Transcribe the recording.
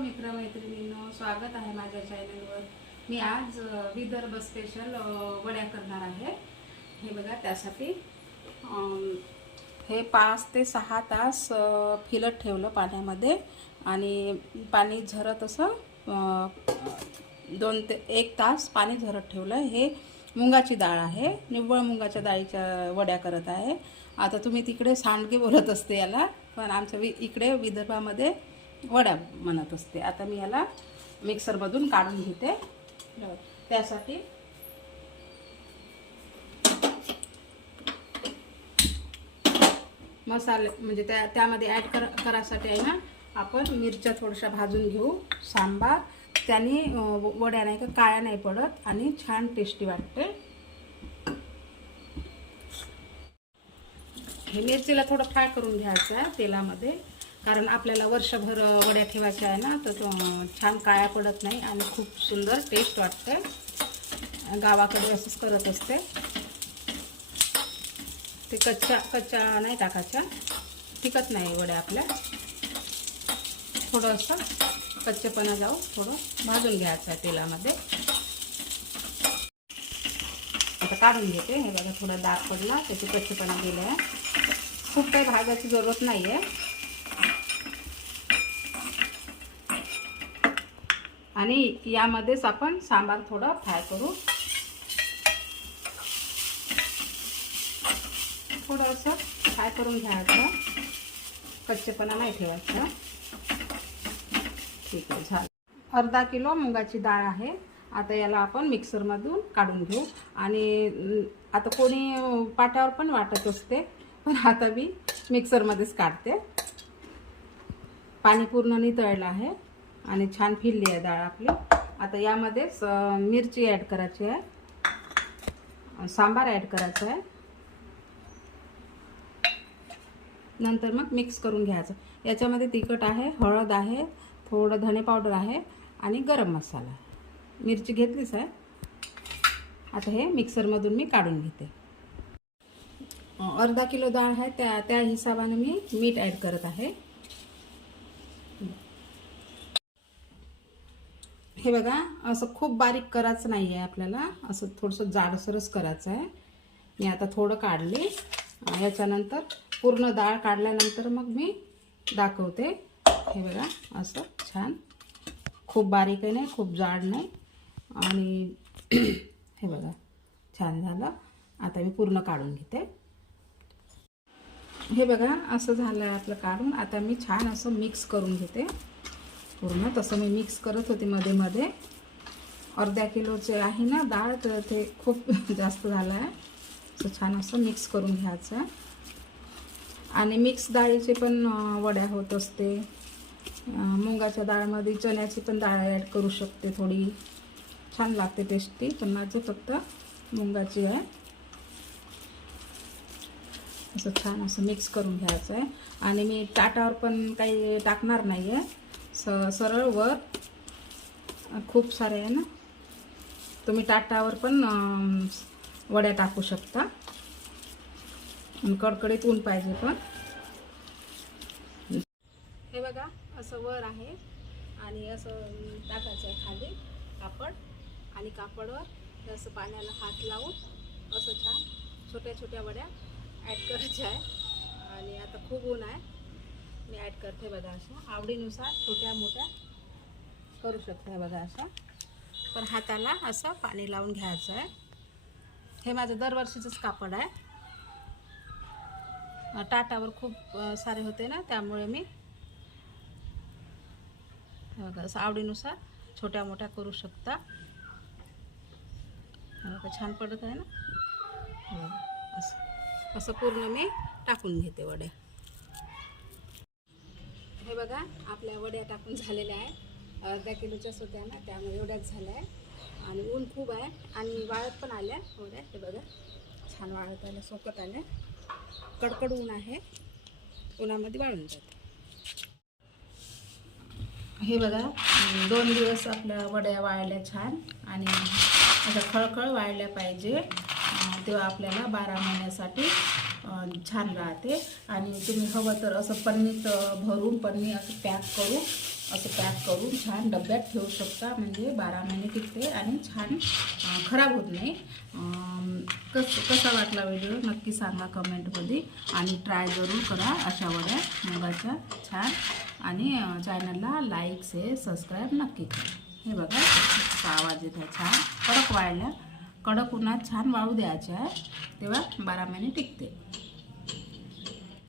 मित्रमैत्रिणींनो स्वागत आहे माझ्या चॅनलवर मी आज विदर्भ स्पेशल वड्या करणार आहे. हे बघा त्यासाठी हे पाच ते सहा तास फिलत ठेवलं पाण्यामध्ये. आणि पाणी झरत असं दोन ते एक तास पाणी झरत ठेवलं. हे मुंगाची डाळ आहे. निव्वळ मुंगाच्या डाळीच्या वड्या करत आहे. आता तुम्ही तिकडे सांडगे बोलत असते याला पण आमच्या वि इकडे विदर्भामध्ये वड्या म्हणत असते. आता मी याला मिक्सरमधून काढून घेते. त्यासाठी मसाले म्हणजे त्या त्यामध्ये ॲड कर करायसाठी आहे ना आपण मिरच्या थोड्याशा भाजून घेऊ. सांबार. त्याने वड्या नाही का काळ्या नाही पडत आणि छान टेस्टी वाटते. हे मिरचीला थोडं फ्राय करून घ्यायचं आहे तेलामध्ये. कारण आपल्याला वर्षभर वड्या ठेवायच्या आहे ना तर तो, छान काळ्या पडत नाही आणि खूप सुंदर टेस्ट वाटते गावाकडे असंच करत असते. ते कच्च्या कच्च्या नाही टाकायच्या टिकत नाही वड्या आपल्या. थोडं असं कच्चेपणा जाऊ थोडं भाजून घ्यायचं आहे तेलामध्ये. आता काढून घेते. हे बघा थोडा दाग पडला. त्याचे कच्चेपणा गेले आहे. खूप काही भाजायची जरूरत नाही आहे आणि यामध्येच आपण सांबार थोडं फ्राय करू. थोडं असं फ्राय करून घ्यायचं. कच्चेपणा नाही ठेवायचा. ठीक आहे झालं. अर्धा किलो मुगाची डाळ आहे. आता याला आपण मिक्सरमधून काढून घेऊ. आणि आता कोणी पाट्यावर पण वाटत असते पण आता मी मिक्सरमध्येच काढते. पाणी पूर्ण नितळलं आहे. आणि छान फिरली आहे डाळ आपली. आता यामध्येच मिरची ॲड करायची आहे. सांबार ॲड करायचं आहे. नंतर मग मिक्स करून घ्यायचं. याच्यामध्ये तिखट आहे हळद आहे थोडं धने पावडर आहे आणि गरम मसाला. मिरची घेतलीच आहे. आता हे मिक्सरमधून मी काढून घेते. अर्धा किलो डाळ आहे त्या त्या हिशोबाने मी मीठ ॲड करत आहे. हे बघा असं खूप बारीक करायचं नाही आहे आपल्याला. असं थोडंसं जाडसरच करायचं आहे. मी आता थोडं काढले. याच्यानंतर पूर्ण डाळ काढल्यानंतर मग मी दाखवते. हे बघा असं छान. खूप बारीक नाही खूप जाड नाही. आणि हे बघा छान झालं. आता मी पूर्ण काढून घेते. हे बघा असं झालं आहे आपलं काढून. आता मी छान असं मिक्स करून घेते. पूर्ण. तसं मी मिक्स करत होते मध्ये मध्ये. अर्ध्या किलोचे आहे ना डाळ तर ते खूप जास्त झालं आहे असं छान असं मिक्स करून घ्यायचं. आहे आणि मिक्स डाळीचे पण वड्या होत असते. मुंगाच्या मुगाच्या डाळमध्ये चण्याची पण डाळ ॲड करू शकते थोडी. छान लागते टेस्टी पण माझं फक्त मुगाची आहे. असं छान असं मिक्स करून घ्यायचं आहे आणि मी ताटावर पण काही टाकणार नाही आहे स सरळ वर. खूप सारे आहे ना? तुम्ही ताटावर पण वड्या टाकू शकता. कडकडीत ऊन पाहिजे पण. हे बघा असं वर आहे. आणि असं टाकायचं आहे खाली कापड. आणि कापडवर असं पाण्याला हात लावून असं छान छोट्या छोट्या वड्या ॲड करायच्या आहे. आणि आता खूप ऊन आहे. मी ॲड करते बघा अशा आवडीनुसार छोट्या मोठ्या करू शकते बघा अशा पण हाताला असं पाणी लावून घ्यायचं आहे. हे माझं दरवर्षीचंच कापड आहे. टाटावर खूप सारे होते ना त्यामुळे मी बघा असं आवडीनुसार छोट्या मोठ्या करू शकता. छान पडत आहे ना? असं. असं पूर्ण मी टाकून घेते वड्या हे बघा आपल्या वड्या टाकून झालेल्या आहे अर्ध्या किलोच्याच होत्या ना त्यामुळे एवढ्याच झाल्या. आहे आणि ऊन खूप आहे. आणि वाळत पण आल्या. हो वड्या हे बघा. छान वाळत आल्या सोकत आल्या कडकड ऊन आहे. उन्हामध्ये वाळून जाते. हे बघा दोन दिवस आपल्या वड्या वाळल्या छान. आणि अशा खळखळ वाळल्या पाहिजे. तेव्हा आपल्याला बारा महिन्यासाठी छान राहते. आणि तुम्ही हवं तर असं पन्नीत भरून पन्नी असं पॅक करून असं पॅक करून छान डब्यात ठेवू शकता. म्हणजे बारा महिने टिकते आणि छान खराब होत नाही. कस कसा वाटला व्हिडिओ? नक्की सांगा कमेंटमध्ये. आणि ट्राय जरूर करा अशा वड्या. मुगाच्या छान. आणि चॅनलला लाईक शेअर सबस्क्राईब नक्की करा. हे बघा आवाज येत आहे छान. कडक वाढल्या कडक उन्हात छान वाळू द्यायचे आहे. तेव्हा बारा महिने टिकते.